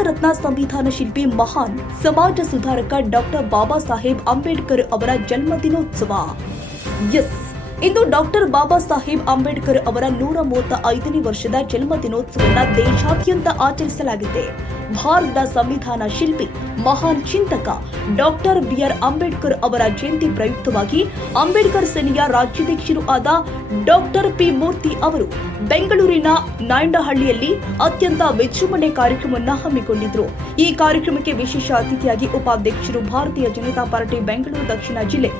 ಭಾರತ ರತ್ನ ಸಂವಿಧಾನ ಶಿಲ್ಪಿ ಮಹಾನ್ ಸಮಾಜ ಸುಧಾರಕ ಡಾಕ್ಟರ್ ಬಾಬಾ ಸಾಹೇಬ್ ಅಂಬೇಡ್ಕರ್ ಅವರ ಜನ್ಮದಿನೋತ್ಸವ. ಇಂದು ಡಾಕ್ಟರ್ ಬಾಬಾ ಸಾಹೇಬ್ ಅಂಬೇಡ್ಕರ್ ಅವರ 135ನೇ ವರ್ಷದ ಜನ್ಮದಿನೋತ್ಸವವನ್ನು ದೇಶಾದ್ಯಂತ ಆಚರಿಸಲಾಗಿದೆ. ಭಾರತದ ಸಂವಿಧಾನ ಶಿಲ್ಪಿ ಮಹಾನ್ ಚಿಂತಕ ಡಾಕ್ಟರ್ BR ಅಂಬೇಡ್ಕರ್ ಅವರ ಜಯಂತಿ ಪ್ರಯುಕ್ತವಾಗಿ ಅಂಬೇಡ್ಕರ್ ಸೇನೆಯ ರಾಜ್ಯಾಧ್ಯಕ್ಷರು ಆದ ಡಾಕ್ಟರ್ P ಮೂರ್ತಿ ಅವರು ಬೆಂಗಳೂರಿನ ನಾಯಂಡಹಳ್ಳಿಯಲ್ಲಿ ಅತ್ಯಂತ ವಿಜೃಂಭಣೆ ಕಾರ್ಯಕ್ರಮವನ್ನು ಹಮ್ಮಿಕೊಂಡಿದ್ದರು. ಈ ಕಾರ್ಯಕ್ರಮಕ್ಕೆ ವಿಶೇಷ ಅತಿಥಿಯಾಗಿ ಉಪಾಧ್ಯಕ್ಷರು ಭಾರತೀಯ ಜನತಾ ಪಾರ್ಟಿ ಬೆಂಗಳೂರು ದಕ್ಷಿಣ ಜಿಲ್ಲೆ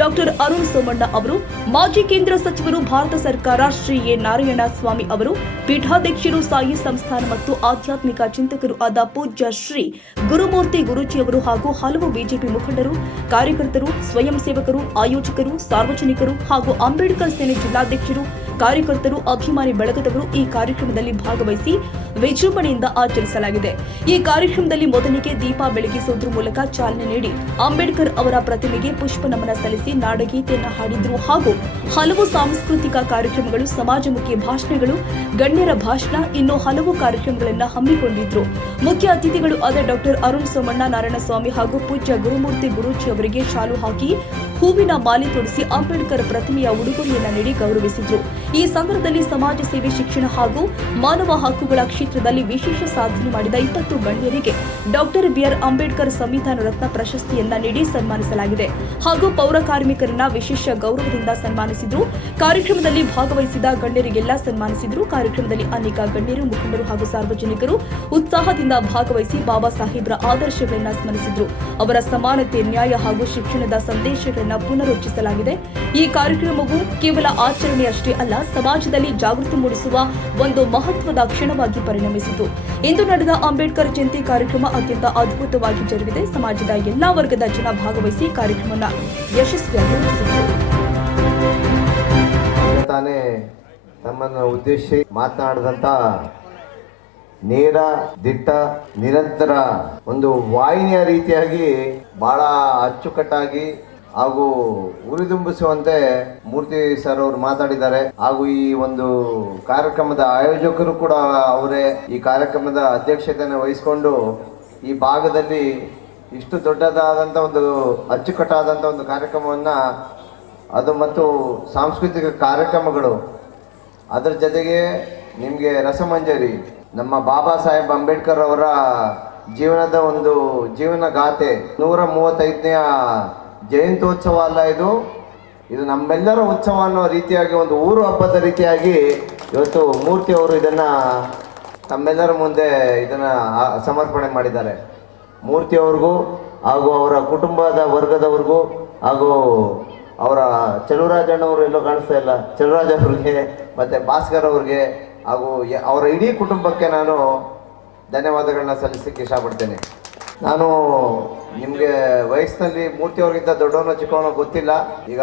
ಡಾಕ್ಟರ್ ಅರುಣ್ ಸೋಮಣ್ಣ ಅವರು, ಮಾಜಿ ಕೇಂದ್ರ ಸಚಿವರು ಭಾರತ ಸರ್ಕಾರ ಶ್ರೀ ಎ ನಾರಾಯಣ ಸ್ವಾಮಿ ಅವರು, ಪೀಠಾಧ್ಯಕ್ಷರು ಸಾಯಿ ಸಂಸ್ಥಾನ ಮತ್ತು ಆಧ್ಯಾತ್ಮಿಕ ಚಿಂತಕರು ಆದ ಪೂಜ್ಯ ಶ್ರೀ ಗುರುಮೂರ್ತಿ ಗುರೂಜಿಯವರು ಹಾಗೂ ಹಲವು ಬಿಜೆಪಿ ಮುಖಂಡರು, ಕಾರ್ಯಕರ್ತರು, ಸ್ವಯಂ ಸೇವಕರು, ಆಯೋಜಕರು, ಸಾರ್ವಜನಿಕರು ಹಾಗೂ ಅಂಬೇಡ್ಕರ್ ಸೇನೆ ಜಿಲ್ಲಾಧ್ಯಕ್ಷರು, ಕಾರ್ಯಕರ್ತರು, ಅಭಿಮಾನಿ ಬಳಗದವರು ಈ ಕಾರ್ಯಕ್ರಮದಲ್ಲಿ ಭಾಗವಹಿಸಿ ವಿಜೃಂಭಣೆಯಿಂದ ಆಚರಿಸಲಾಗಿದೆ. ಈ ಕಾರ್ಯಕ್ರಮದಲ್ಲಿ ಮೊದಲಿಗೆ ದೀಪ ಬೆಳಗಿಸುವುದರ ಮೂಲಕ ಚಾಲನೆ ನೀಡಿ ಅಂಬೇಡ್ಕರ್ ಅವರ ಪ್ರತಿಮೆಗೆ ಪುಷ್ಪ ನಮನ ಸಲ್ಲಿಸಿ ನಾಡಗೀತೆಯನ್ನು ಹಾಡಿದ್ರು ಹಾಗೂ ಹಲವು ಸಾಂಸ್ಕೃತಿಕ ಕಾರ್ಯಕ್ರಮಗಳು, ಸಮಾಜಮುಖಿ ಭಾಷಣಗಳು, ಗಣ್ಯರ ಭಾಷಣ, ಇನ್ನೂ ಹಲವು ಕಾರ್ಯಕ್ರಮಗಳನ್ನು ಹಮ್ಮಿಕೊಂಡಿದ್ರು. ಮುಖ್ಯ ಅತಿಥಿಗಳು ಆದ ಡಾಕ್ಟರ್ ಅರುಣ್ ಸೋಮಣ್ಣ, ನಾರಾಯಣಸ್ವಾಮಿ ಹಾಗೂ ಪೂಜ್ಯ ಗುರುಮೂರ್ತಿ ಗುರೂಜಿ ಅವರಿಗೆ ಶಾಲು ಹಾಕಿ ಹೂವಿನ ಮಾಲೆ ತೊಡಿಸಿ ಅಂಬೇಡ್ಕರ್ ಪ್ರತಿಮೆಯ ಉಡುಗೊರೆಯನ್ನು ನೀಡಿ ಗೌರವಿಸಿದ್ರು. ಈ ಸಂದರ್ಭದಲ್ಲಿ ಸಮಾಜ ಸೇವೆ, ಶಿಕ್ಷಣ ಹಾಗೂ ಮಾನವ ಹಕ್ಕುಗಳ ಕ್ಷೇತ್ರದಲ್ಲಿ ವಿಶೇಷ ಸಾಧನೆ ಮಾಡಿದ 20 ಗಣ್ಯರಿಗೆ ಡಾಕ್ಟರ್ BR ಅಂಬೇಡ್ಕರ್ ಸಂವಿಧಾನ ರತ್ನ ಪ್ರಶಸ್ತಿಯನ್ನ ನೀಡಿ ಸನ್ಮಾನಿಸಲಾಗಿದೆ ಹಾಗೂ ಪೌರ ಕಾರ್ಮಿಕರನ್ನ ವಿಶೇಷ ಗೌರವದಿಂದ ಸನ್ಮಾನಿಸಿದ್ರು. ಕಾರ್ಯಕ್ರಮದಲ್ಲಿ ಭಾಗವಹಿಸಿದ ಗಣ್ಯರಿಗೆಲ್ಲ ಸನ್ಮಾನಿಸಿದ್ರು. ಕಾರ್ಯಕ್ರಮದಲ್ಲಿ ಅನೇಕ ಗಣ್ಯರು, ಮುಖಂಡರು ಹಾಗೂ ಸಾರ್ವಜನಿಕರು ಉತ್ಸಾಹದಿಂದ ಭಾಗವಹಿಸಿ ಬಾಬಾ ಸಾಹೇಬ್ರ ಆದರ್ಶಗಳನ್ನು ಸ್ಮರಿಸಿದ್ರು. ಅವರ ಸಮಾನತೆ, ನ್ಯಾಯ ಹಾಗೂ ಶಿಕ್ಷಣದ ಸಂದೇಶಗಳನ್ನು ಪುನರುಚ್ಚರಿಸಲಾಗಿದೆ. ಈ ಕಾರ್ಯಕ್ರಮವು ಕೇವಲ ಆಚರಣೆಯಷ್ಟೇ ಅಲ್ಲ, ಸಮಾಜದಲ್ಲಿ ಜಾಗೃತಿ ಮೂಡಿಸುವ ಒಂದು ಮಹತ್ವದ ಕ್ಷಣವಾಗಿ ಪರಿಣಮಿಸಿತು. ಇಂದು ನಡೆದ ಅಂಬೇಡ್ಕರ್ ಜಯಂತಿ ಕಾರ್ಯಕ್ರಮ ಅತ್ಯಂತ ಅದ್ಭುತವಾಗಿ ಜರುಗಿದೆ. ಸಮಾಜದ ಎಲ್ಲಾ ವರ್ಗದ ಜನ ಭಾಗವಹಿಸಿ ಕಾರ್ಯಕ್ರಮವನ್ನು ಯಶಸ್ವಿಯಾಗಿ ನಡೆಸಿದರು. ತಾನೇ ನಮ್ಮನ್ನು ಉದ್ದೇಶಿಸಿ ಮಾತನಾಡಿದಂತ ನೇರ, ದಿಟ್ಟ, ನಿರಂತರ ಒಂದು ವಾಹಿನಿಯ ರೀತಿಯಾಗಿ ಬಹಳ ಅಚ್ಚುಕಟ್ಟಾಗಿ ಹಾಗೂ ಉರಿದುಂಬಿಸುವಂತೆ ಮೂರ್ತಿ ಸರ್ ಅವರು ಮಾತಾಡಿದ್ದಾರೆ. ಹಾಗೂ ಈ ಒಂದು ಕಾರ್ಯಕ್ರಮದ ಆಯೋಜಕರು ಕೂಡ ಅವರೇ ಈ ಕಾರ್ಯಕ್ರಮದ ಅಧ್ಯಕ್ಷತೆಯನ್ನು ವಹಿಸಿಕೊಂಡು ಈ ಭಾಗದಲ್ಲಿ ಇಷ್ಟು ದೊಡ್ಡದಾದಂಥ ಒಂದು ಅಚ್ಚುಕಟ್ಟಾದಂಥ ಒಂದು ಕಾರ್ಯಕ್ರಮವನ್ನು ಅದು ಮತ್ತು ಸಾಂಸ್ಕೃತಿಕ ಕಾರ್ಯಕ್ರಮಗಳು, ಅದರ ಜೊತೆಗೆ ನಿಮಗೆ ರಸಮಂಜರಿ, ನಮ್ಮ ಬಾಬಾ ಸಾಹೇಬ್ ಅಂಬೇಡ್ಕರ್ ಅವರ ಜೀವನದ ಒಂದು ಜೀವನ ಗಾಥೆ, 135ನೇ ಜಯಂತ್ಯೋತ್ಸವ ಅಲ್ಲ, ಇದು ನಮ್ಮೆಲ್ಲರ ಉತ್ಸವ ಅನ್ನೋ ರೀತಿಯಾಗಿ ಒಂದು ಊರು ಹಬ್ಬದ ರೀತಿಯಾಗಿ ಇವತ್ತು ಮೂರ್ತಿ ಅವರು ಇದನ್ನು ತಮ್ಮೆಲ್ಲರ ಮುಂದೆ ಇದನ್ನು ಸಮರ್ಪಣೆ ಮಾಡಿದ್ದಾರೆ. ಮೂರ್ತಿ ಅವ್ರಿಗೂ ಹಾಗೂ ಅವರ ಕುಟುಂಬದ ವರ್ಗದವ್ರಿಗೂ ಹಾಗೂ ಅವರ ಚಲುವರಾಜಣ್ಣವರು ಎಲ್ಲೋ ಕಾಣಿಸ್ತಾ ಇಲ್ಲ, ಚಲುವರಾಜ್ ಅವ್ರಿಗೆ ಮತ್ತು ಭಾಸ್ಕರ್ ಅವ್ರಿಗೆ ಹಾಗೂ ಅವರ ಇಡೀ ಕುಟುಂಬಕ್ಕೆ ನಾನು ಧನ್ಯವಾದಗಳನ್ನ ಸಲ್ಲಿಸಲಿಕ್ಕೆ ಇಷ್ಟಪಡ್ತೇನೆ. ನಾನು ನಿಮಗೆ ವಯಸ್ಸಿನಲ್ಲಿ ಮೂರ್ತಿಯವ್ರಿಗಿಂತ ದೊಡ್ಡವನೋ ಚಿಕ್ಕವನೋ ಗೊತ್ತಿಲ್ಲ. ಈಗ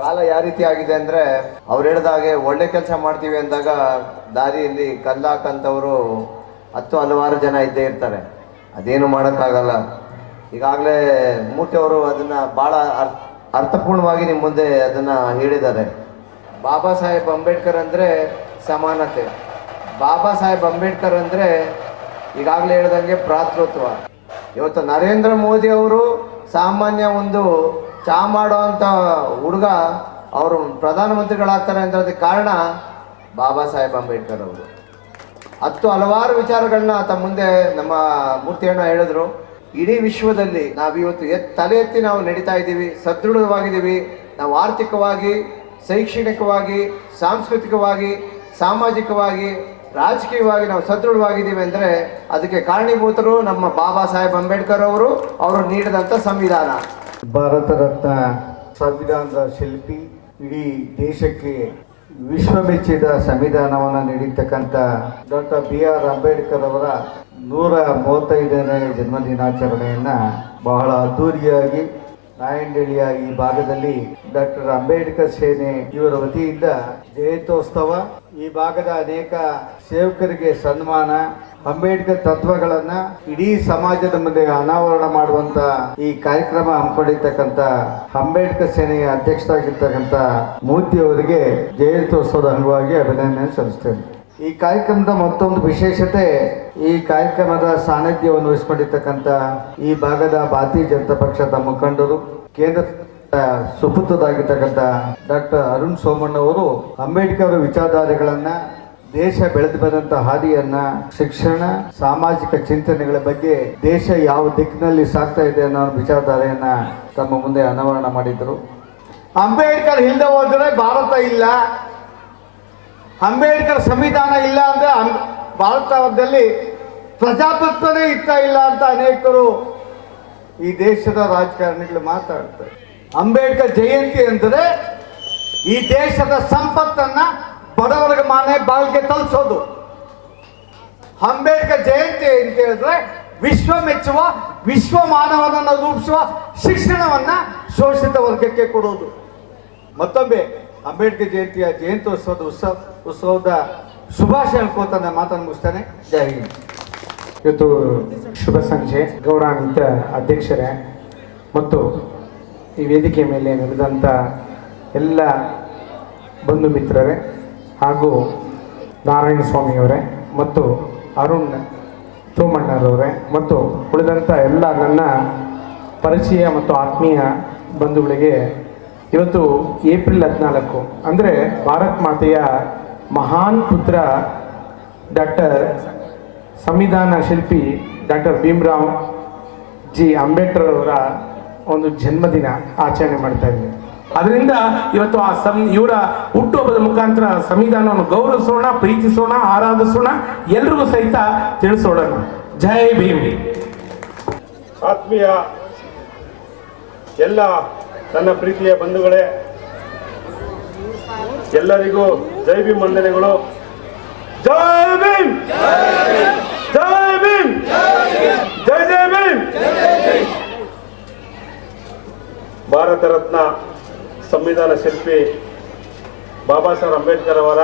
ಕಾಲ ಯಾವ ರೀತಿ ಆಗಿದೆ ಅಂದರೆ, ಅವ್ರು ಹೇಳಿದಾಗೆ ಒಳ್ಳೆ ಕೆಲಸ ಮಾಡ್ತೀವಿ ಅಂದಾಗ ದಾರಿಯಲ್ಲಿ ಕಲ್ಲಾಕಂಥವರು ಹಲವಾರು ಜನ ಇದ್ದೇ ಇರ್ತಾರೆ. ಅದೇನು ಮಾಡೋಕ್ಕಾಗಲ್ಲ. ಈಗಾಗಲೇ ಮೂರ್ತಿಯವರು ಅದನ್ನು ಭಾಳ ಅರ್ಥಪೂರ್ಣವಾಗಿ ನಿಮ್ಮ ಮುಂದೆ ಅದನ್ನು ಹೇಳಿದ್ದಾರೆ. ಬಾಬಾ ಸಾಹೇಬ್ ಅಂಬೇಡ್ಕರ್ ಅಂದರೆ ಸಮಾನತೆ, ಬಾಬಾ ಸಾಹೇಬ್ ಅಂಬೇಡ್ಕರ್ ಅಂದರೆ ಈಗಾಗಲೇ ಹೇಳ್ದಂಗೆ ಭ್ರಾತೃತ್ವ. ಇವತ್ತು ನರೇಂದ್ರ ಮೋದಿ ಅವರು ಸಾಮಾನ್ಯ ಒಂದು ಚಾ ಮಾಡೋ ಅಂಥ ಹುಡುಗ ಅವರು ಪ್ರಧಾನಮಂತ್ರಿಗಳಾಗ್ತಾರೆ ಅಂತ ಅದಕ್ಕೆ ಕಾರಣ ಬಾಬಾ ಸಾಹೇಬ್ ಅಂಬೇಡ್ಕರ್ ಅವರು. ಹಲವಾರು ವಿಚಾರಗಳನ್ನ ತಮ್ಮ ಮುಂದೆ ನಮ್ಮ ಮೂರ್ತಿಯಣ್ಣ ಹೇಳಿದ್ರು. ಇಡೀ ವಿಶ್ವದಲ್ಲಿ ನಾವಿವತ್ತು ತಲೆ ಎತ್ತಿ ನಾವು ನಡೀತಾ ಇದ್ದೀವಿ, ಸದೃಢವಾಗಿದ್ದೀವಿ. ನಾವು ಆರ್ಥಿಕವಾಗಿ, ಶೈಕ್ಷಣಿಕವಾಗಿ, ಸಾಂಸ್ಕೃತಿಕವಾಗಿ, ಸಾಮಾಜಿಕವಾಗಿ, ರಾಜಕೀಯವಾಗಿ ನಾವು ಸದೃಢವಾಗಿದ್ದೀವಿ ಅಂದರೆ ಅದಕ್ಕೆ ಕಾರಣೀಭೂತರು ನಮ್ಮ ಬಾಬಾ ಸಾಹೇಬ್ ಅಂಬೇಡ್ಕರ್ ಅವರು ನೀಡಿದಂಥ ಸಂವಿಧಾನ. ಭಾರತ ರತ್ನ ಸಂವಿಧಾನದ ಶಿಲ್ಪಿ, ಇಡೀ ದೇಶಕ್ಕೆ ವಿಶ್ವ ಮೆಚ್ಚಿದ ಸಂವಿಧಾನವನ್ನು ನೀಡಿರ್ತಕ್ಕಂಥ ಡಾಕ್ಟರ್ BR ಅಂಬೇಡ್ಕರ್ ಅವರ 135ನೇ ಜನ್ಮದಿನಾಚರಣೆಯನ್ನು ಬಹಳ ಅದ್ದೂರಿಯಾಗಿ ನಾಯಂಡಹಳ್ಳಿಯ ಈ ಭಾಗದಲ್ಲಿ ಡಾಕ್ಟರ್ ಅಂಬೇಡ್ಕರ್ ಸೇನೆ ಇವರ ವತಿಯಿಂದ ಜಯಂತ್ಯೋತ್ಸವ, ಈ ಭಾಗದ ಅನೇಕ ಸೇವಕರಿಗೆ ಸನ್ಮಾನ, ಅಂಬೇಡ್ಕರ್ ತತ್ವಗಳನ್ನು ಇಡೀ ಸಮಾಜದ ಮುಂದೆ ಅನಾವರಣ ಮಾಡುವಂತ ಈ ಕಾರ್ಯಕ್ರಮ ಹಮ್ಮಿಕೊಂಡಿರ್ತಕ್ಕಂಥ ಅಂಬೇಡ್ಕರ್ ಸೇನೆಯ ಅಧ್ಯಕ್ಷರಾಗಿರ್ತಕ್ಕಂಥ ಮೂರ್ತಿ ಅವರಿಗೆ ಜಯಂತ್ಯೋತ್ಸವದ ಅಂಗವಾಗಿ ಅಭಿನಂದನೆ ಸಲ್ಲಿಸ್ತೇನೆ. ಈ ಕಾರ್ಯಕ್ರಮದ ಮತ್ತೊಂದು ವಿಶೇಷತೆ, ಈ ಕಾರ್ಯಕ್ರಮದ ಸಾನ್ನಿಧ್ಯವನ್ನು ವಹಿಸಿಕೊಂಡಿರ್ತಕ್ಕಂಥ ಈ ಭಾಗದ ಭಾರತೀಯ ಜನತಾ ಪಕ್ಷದ ಮುಖಂಡರು, ಕೇಂದ್ರ ಸುಪುತ್ರರಾಗಿರ್ತಕ್ಕಂಥ ಡಾಕ್ಟರ್ ಅರುಣ್ ಸೋಮಣ್ಣ ಅವರು ಅಂಬೇಡ್ಕರ್ ವಿಚಾರಧಾರೆಗಳನ್ನ, ದೇಶ ಬೆಳೆದು ಬಂದಂತ ಹಾದಿಯನ್ನ, ಶಿಕ್ಷಣ, ಸಾಮಾಜಿಕ ಚಿಂತನೆಗಳ ಬಗ್ಗೆ ದೇಶ ಯಾವ ದಿಕ್ಕಿನಲ್ಲಿ ಸಾಗ್ತಾ ಇದೆ ಅನ್ನೋ ವಿಚಾರಧಾರೆಯನ್ನ ತಮ್ಮ ಮುಂದೆ ಅನಾವರಣ ಮಾಡಿದರು. ಅಂಬೇಡ್ಕರ್ ಇಲ್ಲದೆ ಹೋದರೆ ಭಾರತ ಇಲ್ಲ, ಅಂಬೇಡ್ಕರ್ ಸಂವಿಧಾನ ಇಲ್ಲ ಅಂದ್ರೆ ಭಾರತದಲ್ಲಿ ಪ್ರಜಾಪ್ರಭುತ್ವನೇ ಇರ್ತಾ ಇಲ್ಲ ಅಂತ ಅನೇಕರು ಈ ದೇಶದ ರಾಜಕಾರಣಿಗಳು ಮಾತಾಡ್ತಾರೆ. ಅಂಬೇಡ್ಕರ್ ಜಯಂತಿ ಅಂದರೆ ಈ ದೇಶದ ಸಂಪತ್ತನ್ನ ಬಡವರಿಗೆ ಮನೆ ಬಾಗಿಲಿಗೆ ತಲುಪಿಸೋದು. ಅಂಬೇಡ್ಕರ್ ಜಯಂತಿ ಅಂತ ಹೇಳಿದ್ರೆ ವಿಶ್ವ ಮೆಚ್ಚುವ, ವಿಶ್ವ ಮಾನವನನ್ನು ರೂಪಿಸುವ ಶಿಕ್ಷಣವನ್ನ ಶೋಷಿತ ವರ್ಗಕ್ಕೆ ಕೊಡೋದು. ಮತ್ತೊಮ್ಮೆ ಅಂಬೇಡ್ಕರ್ ಜಯಂತ್ಯೋತ್ಸವದ ಶುಭಾಶಯ ಅನ್ಕೋತ ಮಾತನ್ನು ಮುಗಿಸ್ತಾನೆ. ಜೈ ಹಿಂದ್. ಇವತ್ತು ಶುಭ ಸಂಜೆ. ಗೌರವಾನ್ವಿತ ಅಧ್ಯಕ್ಷರೇ ಮತ್ತು ಈ ವೇದಿಕೆ ಮೇಲೆ ನೆರೆದಂಥ ಎಲ್ಲ ಬಂಧು ಮಿತ್ರರೇ ಹಾಗೂ ನಾರಾಯಣ ಸ್ವಾಮಿಯವರೇ ಮತ್ತು ಅರುಣ್ ಸೋಮಣ್ಣರವರೇ ಮತ್ತು ಉಳಿದಂಥ ಎಲ್ಲ ನನ್ನ ಪರಿಚಯ ಮತ್ತು ಆತ್ಮೀಯ ಬಂಧುಗಳಿಗೆ, ಇವತ್ತು ಏಪ್ರಿಲ್ 14 ಅಂದರೆ ಭಾರತ ಮಾತೆಯ ಮಹಾನ್ ಪುತ್ರ ಡಾಕ್ಟರ್ ಸಂವಿಧಾನ ಶಿಲ್ಪಿ ಡಾಕ್ಟರ್ ಭೀಮರಾವ್ ಜಿ ಅಂಬೇಡ್ಕರ್ ಅವರ ಒಂದು ಜನ್ಮದಿನ ಆಚರಣೆ ಮಾಡ್ತಾ ಇದ್ದೀವಿ. ಅದರಿಂದ ಇವತ್ತು ಇವರ ಹುಟ್ಟುಹಬ್ಬದ ಮುಖಾಂತರ ಸಂವಿಧಾನವನ್ನು ಗೌರವಿಸೋಣ, ಪ್ರೀತಿಸೋಣ, ಆರಾಧಿಸೋಣ, ಎಲ್ರಿಗೂ ಸಹಿತ ತಿಳಿಸೋಣ. ಜೈ ಭೀಮ್. ಆತ್ಮೀಯ ಎಲ್ಲ ನನ್ನ ಪ್ರೀತಿಯ ಬಂಧುಗಳೇ, ಎಲ್ಲರಿಗೂ ಜೈ ಭೀಮ್ ವಂದನೆಗಳು. ಜೈ ಭೀಮ್, ಜೈ ಭೀಮ್, ಜೈ ಜೈ ಭೀಮ್. ಭಾರತ ರತ್ನ ಸಂವಿಧಾನ ಶಿಲ್ಪಿ ಬಾಬಾ ಸಾಹೇಬ್ ಅಂಬೇಡ್ಕರ್ ಅವರ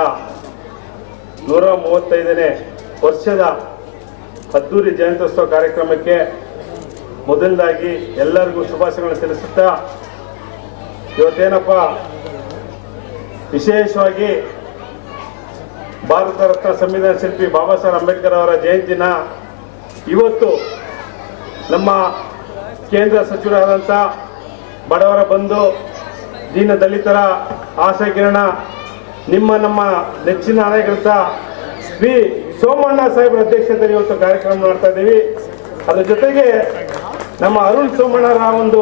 135ನೇ ವರ್ಷದ ಅದ್ದೂರಿ ಜಯಂತ್ಯೋತ್ಸವ ಕಾರ್ಯಕ್ರಮಕ್ಕೆ ಮೊದಲದಾಗಿ ಎಲ್ಲರಿಗೂ ಶುಭಾಶಯಗಳನ್ನು ತಿಳಿಸುತ್ತಾ, ಇವತ್ತೇನಪ್ಪ ವಿಶೇಷವಾಗಿ ಭಾರತ ರತ್ನ ಸಂವಿಧಾನ ಶಿಲ್ಪಿ ಬಾಬಾ ಸಾಹೇಬ್ ಅಂಬೇಡ್ಕರ್ ಅವರ ಜಯಂತಿನ ಇವತ್ತು ನಮ್ಮ ಕೇಂದ್ರ ಸಚಿವರಾದಂಥ ಬಡವರ ಬಂಧು, ದೀನ ದಲಿತರ ಆಶಾಕಿರಣ, ನಮ್ಮ ನೆಚ್ಚಿನ ನಾಯಕರಂತ ಶ್ರೀ ಸೋಮಣ್ಣ ಸಾಹೇಬ್ರ ಅಧ್ಯಕ್ಷತೆಯಲ್ಲಿ ಇವತ್ತು ಕಾರ್ಯಕ್ರಮ ಮಾಡ್ತಾ ಇದ್ದೀವಿ. ಅದರ ಜೊತೆಗೆ ನಮ್ಮ ಅರುಣ್ ಸೋಮಣ್ಣರ ಒಂದು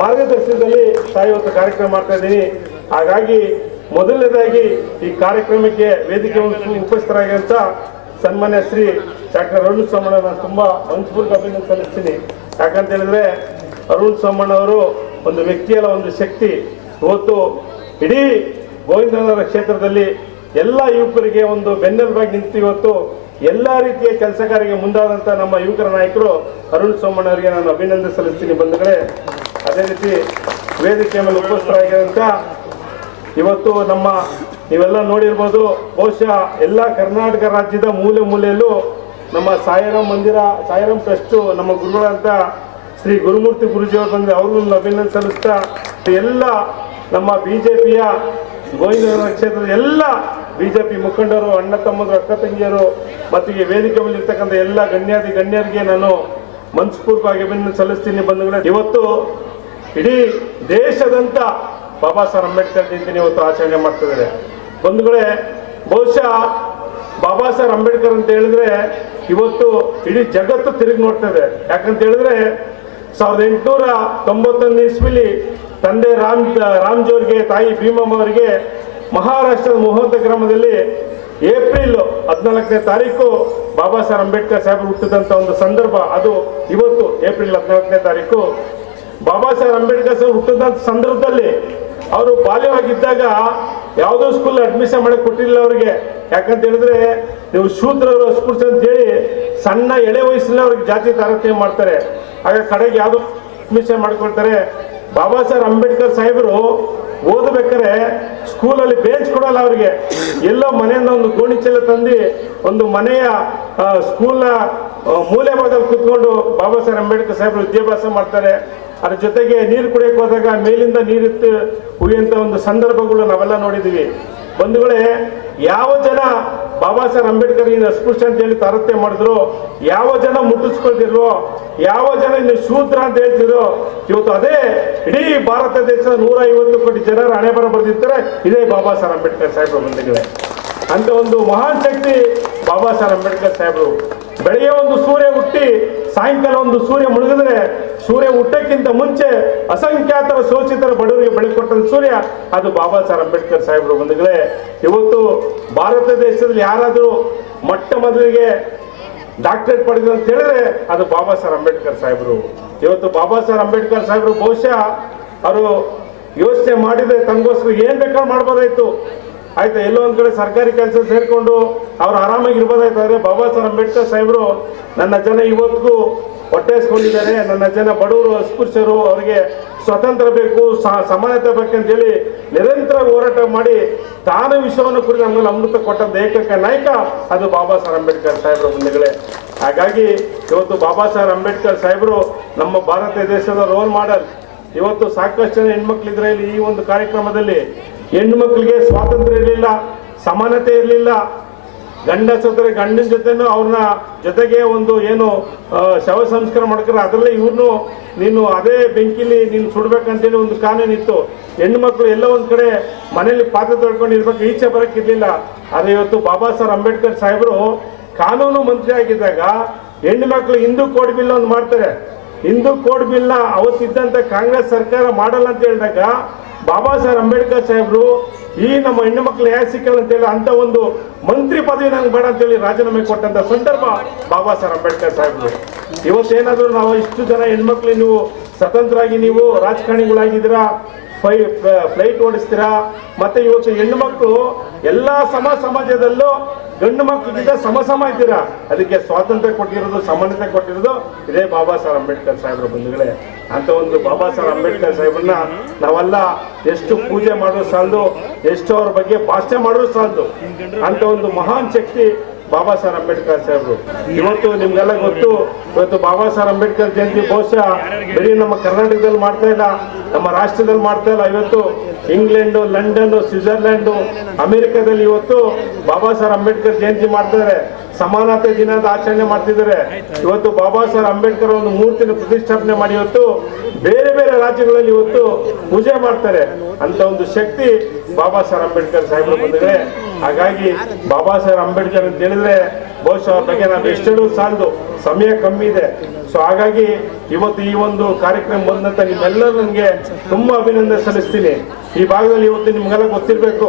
ಮಾರ್ಗದರ್ಶನದಲ್ಲಿ ಇವತ್ತು ಕಾರ್ಯಕ್ರಮ ಮಾಡ್ತಾ ಇದ್ದೀನಿ. ಹಾಗಾಗಿ ಮೊದಲನೇದಾಗಿ ಈ ಕಾರ್ಯಕ್ರಮಕ್ಕೆ ವೇದಿಕೆ ಉಪಸ್ಥಿತರಾಗಿರುವಂಥ ಸನ್ಮಾನ್ಯ ಶ್ರೀ ಡಾಕ್ಟರ್ ಅರುಣ್ ಸೋಮಣ್ಣ ನಾನು ತುಂಬ ಮನಸ್ಪೂರ್ವಕ ಅಭಿನಂದನೆ ಸಲ್ಲಿಸ್ತೀನಿ. ಯಾಕಂತ ಹೇಳಿದ್ರೆ ಅರುಣ್ ಸೋಮಣ್ಣ ಅವರು ಒಂದು ವ್ಯಕ್ತಿಯಲ್ಲ, ಒಂದು ಶಕ್ತಿ. ಇವತ್ತು ಇಡೀ ಗೋವಿಂದನಗರ ಕ್ಷೇತ್ರದಲ್ಲಿ ಎಲ್ಲ ಯುವಕರಿಗೆ ಒಂದು ಬೆನ್ನೆಲುಬಾಗಿ ನಿಂತು ಇವತ್ತು ಎಲ್ಲ ರೀತಿಯ ಕೆಲಸಗಾರಿಗೆ ಮುಂದಾದಂಥ ನಮ್ಮ ಯುವಕರ ನಾಯಕರು ಅರುಣ್ ಸೋಮಣ್ಣ ಅವರಿಗೆ ನಾನು ಅಭಿನಂದನೆ ಸಲ್ಲಿಸ್ತೀನಿ ಬಂಧುಗಳೇ. ಅದೇ ರೀತಿ ವೇದಿಕೆ ಮೇಲೆ ಉಪಸ್ಥಿತರಾಗಿರುವಂಥ ಇವತ್ತು ನೀವೆಲ್ಲ ನೋಡಿರ್ಬೋದು, ಬಹುಶಃ ಎಲ್ಲ ಕರ್ನಾಟಕ ರಾಜ್ಯದ ಮೂಲೆ ಮೂಲೆಯಲ್ಲೂ ನಮ್ಮ ಸಾಯಿರಾಮ್ ಮಂದಿರ, ಸಾಯಿರಾಮ್ ಟ್ರಸ್ಟು, ನಮ್ಮ ಗುರುಗಳಂತ ಶ್ರೀ ಗುರುಮೂರ್ತಿ ಗುರುಜಿಯವರು ಬಂದು ಅವ್ರಿಗೂ ಅಭಿನಂದನೆ ಸಲ್ಲಿಸ್ತಾ, ಎಲ್ಲ ನಮ್ಮ ಬಿಜೆಪಿಯ ಗೋವಿಂದನಗರ ಕ್ಷೇತ್ರದ ಎಲ್ಲ ಬಿಜೆಪಿ ಮುಖಂಡರು, ಅಣ್ಣ ತಮ್ಮರು, ಅಕ್ಕ ತಂಗಿಯರು ಮತ್ತು ಈ ವೇದಿಕೆ ಮೇಲೆ ಇರ್ತಕ್ಕಂಥ ಎಲ್ಲ ಗಣ್ಯರಿಗೆ ನಾನು ಮನಸ್ಪೂರ್ವಕವಾಗಿ ಅಭಿನಂದನೆ ಸಲ್ಲಿಸ್ತೀನಿ ಬಂಧುಗಳೇ. ಇವತ್ತು ಇಡೀ ದೇಶದಂತ ಬಾಬಾ ಸಾಹೇಬ್ ಅಂಬೇಡ್ಕರ್ ಜಯಂತಿನ ಇವತ್ತು ಆಚರಣೆ ಮಾಡ್ತಿದ್ದಾರೆ ಬಂಧುಗಳೇ. ಬಹುಶಃ ಬಾಬಾ ಸಾಹೇಬ್ ಅಂಬೇಡ್ಕರ್ ಅಂತ ಹೇಳಿದ್ರೆ ಇವತ್ತು ಇಡೀ ಜಗತ್ತು ತಿರುಗಿ ನೋಡ್ತದೆ. ಯಾಕಂತ ಹೇಳಿದ್ರೆ 1891 ಇಸ್ವಿಲಿ ತಂದೆ ರಾಮ್ಜಿ ಅವರಿಗೆ, ತಾಯಿ ಭೀಮಮ್ಮ ಅವರಿಗೆ ಮಹಾರಾಷ್ಟ್ರದ ಮೊಹೋದ ಗ್ರಾಮದಲ್ಲಿ ಏಪ್ರಿಲ್ 14ನೇ ತಾರೀಕು ಬಾಬಾ ಸಾಹೇಬ್ ಅಂಬೇಡ್ಕರ್ ಸಾಹೇಬರು ಹುಟ್ಟಿದಂಥ ಒಂದು ಸಂದರ್ಭ. ಅದು ಇವತ್ತು ಏಪ್ರಿಲ್ 14ನೇ ತಾರೀಕು ಬಾಬಾ ಸಾಹೇಬ್ ಅಂಬೇಡ್ಕರ್ ಸಾಹೇಬ್ ಹುಟ್ಟಿದಂಥ ಸಂದರ್ಭದಲ್ಲಿ ಅವರು ಬಾಲ್ಯವಾಗಿದ್ದಾಗ ಯಾವುದೋ ಸ್ಕೂಲ್ ಅಡ್ಮಿಷನ್ ಮಾಡಕ್ಕೆ ಕೊಟ್ಟಿರಲಿಲ್ಲ ಅವರಿಗೆ. ಯಾಕಂತ ಹೇಳಿದ್ರೆ ನೀವು ಶೂದ್ರರು, ಅಸ್ಪೃಶ್ಯ ಅಂತೇಳಿ ಸಣ್ಣ ಎಳೆ ವಯಸ್ಸಲ್ಲಿ ಅವ್ರಿಗೆ ಜಾತಿ ತಾರತಮ್ಯ ಮಾಡ್ತಾರೆ. ಆಗ ಕಡೆಗೆ ಯಾವುದೋ ಅಡ್ಮಿಷನ್ ಮಾಡ್ಕೊಳ್ತಾರೆ. ಬಾಬಾ ಸಾಹೇಬ್ ಅಂಬೇಡ್ಕರ್ ಸಾಹೇಬರು ಓದಬೇಕಾದ್ರೆ ಸ್ಕೂಲಲ್ಲಿ ಬೇಂಚ್ ಕೊಡಲ್ಲ ಅವ್ರಿಗೆ. ಎಲ್ಲೋ ಮನೆಯಿಂದ ಒಂದು ಗೋಣಿಚೀಲ ತಂದು ಒಂದು ಮನೆಯ ಸ್ಕೂಲ್ನ ಮೂಲೆ ಭಾಗದಲ್ಲಿ ಕೂತ್ಕೊಂಡು ಬಾಬಾ ಸಾಹೇಬ್ ಅಂಬೇಡ್ಕರ್ ಸಾಹೇಬರು ವಿದ್ಯಾಭ್ಯಾಸ ಮಾಡ್ತಾರೆ. ಅದ್ರ ಜೊತೆಗೆ ನೀರು ಕುಡಿಯಕ್ಕೆ ಹೋದಾಗ ಮೇಲಿಂದ ನೀರಿತ್ತು ಉಳಿಯುವಂಥ ಒಂದು ಸಂದರ್ಭಗಳು ನಾವೆಲ್ಲ ನೋಡಿದ್ದೀವಿ. ಬಂಧುಗಳೇ, ಯಾವ ಜನ ಬಾಬಾ ಸಾಹೇಬ್ ಅಂಬೇಡ್ಕರ್ ಇನ್ನು ಅಸ್ಪೃಶ್ಯ ಅಂತ ಹೇಳಿ ತಾರತಮ್ಯ ಮಾಡಿದ್ರು, ಯಾವ ಜನ ಮುಟ್ಟಿಸ್ಕೊಳ್ತಿದ್ರು, ಯಾವ ಜನ ಇನ್ನು ಶೂದ್ರ ಅಂತ ಹೇಳ್ತಿದ್ರು, ಇವತ್ತು ಅದೇ ಇಡೀ ಭಾರತ ದೇಶದ 150 ಕೋಟಿ ಜನರ ಹಣೆ ಬರ ಬರೆದಿರ್ತಾರೆ ಇದೇ ಬಾಬಾ ಸಾಹೇಬ್ ಅಂಬೇಡ್ಕರ್ ಸಾಹೇಬ್ರ ಬಂಧುಗಳೇ. ಅಂತ ಒಂದು ಮಹಾನ್ ಶಕ್ತಿ ಬಾಬಾ ಸಾಹೇಬ್ ಅಂಬೇಡ್ಕರ್ ಸಾಹೇಬರು. ಬೆಳೆಯ ಒಂದು ಸೂರ್ಯ ಹುಟ್ಟಿ ಸಾಯಂಕಾಲ ಒಂದು ಸೂರ್ಯ ಮುಳುಗಿದ್ರೆ, ಸೂರ್ಯ ಹುಟ್ಟಕ್ಕಿಂತ ಮುಂಚೆ ಅಸಂಖ್ಯಾತರ ಶೋಷಿತರ ಬಡವರಿಗೆ ಬೆಳೆಕೊಟ್ಟ ಸೂರ್ಯ ಅದು ಬಾಬಾ ಸಾಹೇಬ್ ಅಂಬೇಡ್ಕರ್ ಸಾಹೇಬರು ಬಂಧುಗಳೇ. ಇವತ್ತು ಭಾರತ ದೇಶದಲ್ಲಿ ಯಾರಾದರೂ ಮೊಟ್ಟ ಮೊದಲಿಗೆ ಡಾಕ್ಟರೇಟ್ ಪಡೆದ್ರು ಅಂತ ಹೇಳಿದ್ರೆ ಅದು ಬಾಬಾ ಸಾಹೇಬ್ ಅಂಬೇಡ್ಕರ್ ಸಾಹೇಬರು. ಇವತ್ತು ಬಾಬಾ ಸಾಹೇಬ್ ಅಂಬೇಡ್ಕರ್ ಸಾಹೇಬರು ಬಹುಶಃ ಅವರು ಯೋಚನೆ ಮಾಡಿದ್ರೆ ತನಗೋಸ್ಕರ ಏನ್ ಬೇಕಾದ್ರೂ ಮಾಡ್ಬೋದಾಯ್ತು. ಆಯ್ತಾ, ಎಲ್ಲೋ ಒಂದ್ ಕಡೆ ಸರ್ಕಾರಿ ಕೆಲಸ ಸೇರ್ಕೊಂಡು ಅವ್ರು ಆರಾಮಾಗಿ ಇರ್ಬೋದಾಯ್ತು. ಆದ್ರೆ ಬಾಬಾ ಸಾಹೇಬ್ ಅಂಬೇಡ್ಕರ್ ಸಾಹೇಬರು ನನ್ನ ಜನ ಇವತ್ತಿಗೂ ಹೊಟ್ಟೆಸ್ಕೊಂಡಿದ್ದಾರೆ. ನನ್ನ ಜನ ಬಡವರು, ಅಸ್ಪೃಶ್ಯರು, ಅವರಿಗೆ ಸ್ವತಂತ್ರ ಬೇಕು, ಸಮಾನತೆ ಬೇಕಂತೇಳಿ ನಿರಂತರ ಹೋರಾಟ ಮಾಡಿ ತಾನು ವಿಷಯವನ್ನು ಕುರಿತು ನಮ್ಮಲ್ಲಿ ಅಮೃತ ಕೊಟ್ಟಂತ ಏಕೈಕ ನಾಯಕ ಅದು ಬಾಬಾ ಸಾಹೇಬ್ ಅಂಬೇಡ್ಕರ್ ಸಾಹೇಬರ ಬಂಧುಗಳೇ. ಹಾಗಾಗಿ ಇವತ್ತು ಬಾಬಾ ಸಾಹೇಬ್ ಅಂಬೇಡ್ಕರ್ ಸಾಹೇಬರು ನಮ್ಮ ಭಾರತ ದೇಶದ ರೋಲ್ ಮಾಡೆಲ್. ಇವತ್ತು ಸಾಕಷ್ಟು ಜನ ಹೆಣ್ಮಕ್ಳಿದ್ರೆ ಇಲ್ಲಿ ಈ ಒಂದು ಕಾರ್ಯಕ್ರಮದಲ್ಲಿ ಹೆಣ್ಮಕ್ಳಿಗೆ ಸ್ವಾತಂತ್ರ್ಯ ಇರಲಿಲ್ಲ, ಸಮಾನತೆ ಇರಲಿಲ್ಲ. ಗಂಡ ಸತ್ತರೆ ಗಂಡನ ಜೊತೆನೂ ಅವ್ರನ್ನ ಜೊತೆಗೆ ಒಂದು ಏನು ಶವ ಸಂಸ್ಕಾರ ಮಾಡ್ತಾರೆ, ಅದರಲ್ಲೇ ಇವ್ರನ್ನು ನೀನು ಅದೇ ಬೆಂಕಿಲಿ ನೀನು ಸುಡ್ಬೇಕಂತೇಳಿ ಒಂದು ಕಾನೂನಿತ್ತು. ಹೆಣ್ಣು ಮಕ್ಕಳು ಎಲ್ಲ ಒಂದು ಕಡೆ ಮನೇಲಿ ಪಾತ್ರೆ ತೊಳ್ಕೊಂಡು ಇರ್ಬೇಕು, ಈಚೆ ಬರೋಕ್ಕಿರ್ಲಿಲ್ಲ. ಆದರೆ ಇವತ್ತು ಬಾಬಾ ಸಾಹೇಬ್ ಅಂಬೇಡ್ಕರ್ ಸಾಹೇಬರು ಕಾನೂನು ಮಂತ್ರಿ ಆಗಿದ್ದಾಗ ಹೆಣ್ಣು ಮಕ್ಕಳು ಹಿಂದೂ ಕೋಡ್ ಬಿಲ್ ಒಂದು ಮಾಡ್ತಾರೆ. ಹಿಂದೂ ಕೋಡ್ ಬಿಲ್ನ ಅವತ್ತಿದ್ದಂಥ ಕಾಂಗ್ರೆಸ್ ಸರ್ಕಾರ ಮಾಡಲ್ಲ ಅಂತ ಹೇಳಿದಾಗ ಬಾಬಾ ಸಾಹೇಬ್ ಅಂಬೇಡ್ಕರ್ ಸಾಹೇಬರು ಈ ನಮ್ಮ ಹೆಣ್ಣು ಮಕ್ಕಳು ಯಾಕೆ ಸಿಕ್ಕಲ್ಲ ಅಂತೇಳಿ ಅಂತ ಒಂದು ಮಂತ್ರಿ ಪದವಿ ನಂಗೆ ಬೇಡ ಅಂತೇಳಿ ರಾಜೀನಾಮೆ ಕೊಟ್ಟಂತ ಸಂದರ್ಭ ಬಾಬಾ ಸಾಹೇಬ್ ಅಂಬೇಡ್ಕರ್ ಸಾಹೇಬರು. ಇವತ್ತೇನಾದರೂ ನಾವು ಇಷ್ಟು ಜನ ಹೆಣ್ಮಕ್ಳು ನೀವು ಸ್ವತಂತ್ರವಾಗಿ ನೀವು ರಾಜಕಾರಣಿಗಳಾಗಿದ್ದೀರಾ, ಫ್ಲೈಟ್ ಓಡಿಸ್ತೀರಾ, ಮತ್ತೆ ಇವತ್ತು ಹೆಣ್ಣು ಮಕ್ಕಳು ಎಲ್ಲ ಸಮಾಜದಲ್ಲೂ ಗಂಡು ಮಕ್ಕಳಿಗಿಂತ ಸಮ ಇದ್ದೀರಾ. ಅದಕ್ಕೆ ಸ್ವಾತಂತ್ರ್ಯ ಕೊಟ್ಟಿರೋದು, ಸಮಾನತೆ ಕೊಟ್ಟಿರೋದು ಇದೇ ಬಾಬಾ ಸಾಹೇಬ್ ಅಂಬೇಡ್ಕರ್ ಸಾಹೇಬ್ರ ಬಂಧುಗಳೇ. ಅಂತ ಒಂದು ಬಾಬಾ ಸಾಹೇಬ್ ಅಂಬೇಡ್ಕರ್ ಸಾಹೇಬ್ರನ್ನ ನಾವೆಲ್ಲ ಎಷ್ಟು ಪೂಜೆ ಮಾಡೋದು ಸಾಲದು, ಎಷ್ಟು ಅವ್ರ ಬಗ್ಗೆ ಭಾಷಣ ಮಾಡೋದು ಸಾಲದು. ಅಂತ ಒಂದು ಮಹಾನ್ ಶಕ್ತಿ ಬಾಬಾ ಸಾಹೇಬ್ ಅಂಬೇಡ್ಕರ್ ಸಾಹೇಬ್ರು. ಇವತ್ತು ನಿಮ್ಗೆಲ್ಲ ಗೊತ್ತು, ಇವತ್ತು ಬಾಬಾ ಸಾಹೇಬ್ ಅಂಬೇಡ್ಕರ್ ಜಯಂತಿ ಬಹುಶಃ ಬರೀ ನಮ್ಮ ಕರ್ನಾಟಕದಲ್ಲಿ ಮಾಡ್ತಾ ಇಲ್ಲ, ನಮ್ಮ ರಾಷ್ಟ್ರದಲ್ಲಿ ಮಾಡ್ತಾ ಇಲ್ಲ. ಇವತ್ತು ಇಂಗ್ಲೆಂಡು, ಲಂಡನ್, ಸ್ವಿಟ್ಜರ್ಲ್ಯಾಂಡು, ಅಮೆರಿಕದಲ್ಲಿ ಇವತ್ತು ಬಾಬಾ ಸಾಹೇಬ್ ಅಂಬೇಡ್ಕರ್ ಜಯಂತಿ ಮಾಡ್ತಾರೆ, ಸಮಾನತೆ ದಿನದ ಆಚರಣೆ ಮಾಡ್ತಿದ್ದಾರೆ. ಇವತ್ತು ಬಾಬಾ ಸಾಹೇಬ್ ಅಂಬೇಡ್ಕರ್ ಒಂದು ಮೂರ್ತಿನ ಪ್ರತಿಷ್ಠಾಪನೆ ಮಾಡಿ ಇವತ್ತು ಬೇರೆ ಬೇರೆ ರಾಜ್ಯಗಳಲ್ಲಿ ಇವತ್ತು ಪೂಜೆ ಮಾಡ್ತಾರೆ. ಅಂತ ಒಂದು ಶಕ್ತಿ ಬಾಬಾ ಸಾಹೇಬ್ ಅಂಬೇಡ್ಕರ್ ಸಾಹೇಬ್ರು ಬಂದಿದೆ. ಹಾಗಾಗಿ ಬಾಬಾ ಸಾಹೇಬ್ ಅಂಬೇಡ್ಕರ್ ಅಂತ ಹೇಳಿದ್ರೆ ಬಹುಶಃ ಅವ್ರ ಬಗ್ಗೆ ನಾವು ಎಷ್ಟು ಹೇಳೋದು ಸಾಲದು, ಸಮಯ ಕಮ್ಮಿ ಇದೆ. ಸೊ ಹಾಗಾಗಿ ಇವತ್ತು ಈ ಒಂದು ಕಾರ್ಯಕ್ರಮ ಬಂದಂತ ನಿಮ್ಮೆಲ್ಲರೂ ನನಗೆ ತುಂಬಾ ಅಭಿನಂದನೆ ಸಲ್ಲಿಸ್ತೀನಿ. ಈ ಭಾಗದಲ್ಲಿ ಇವತ್ತು ನಿಮ್ಗೆಲ್ಲ ಗೊತ್ತಿರಬೇಕು,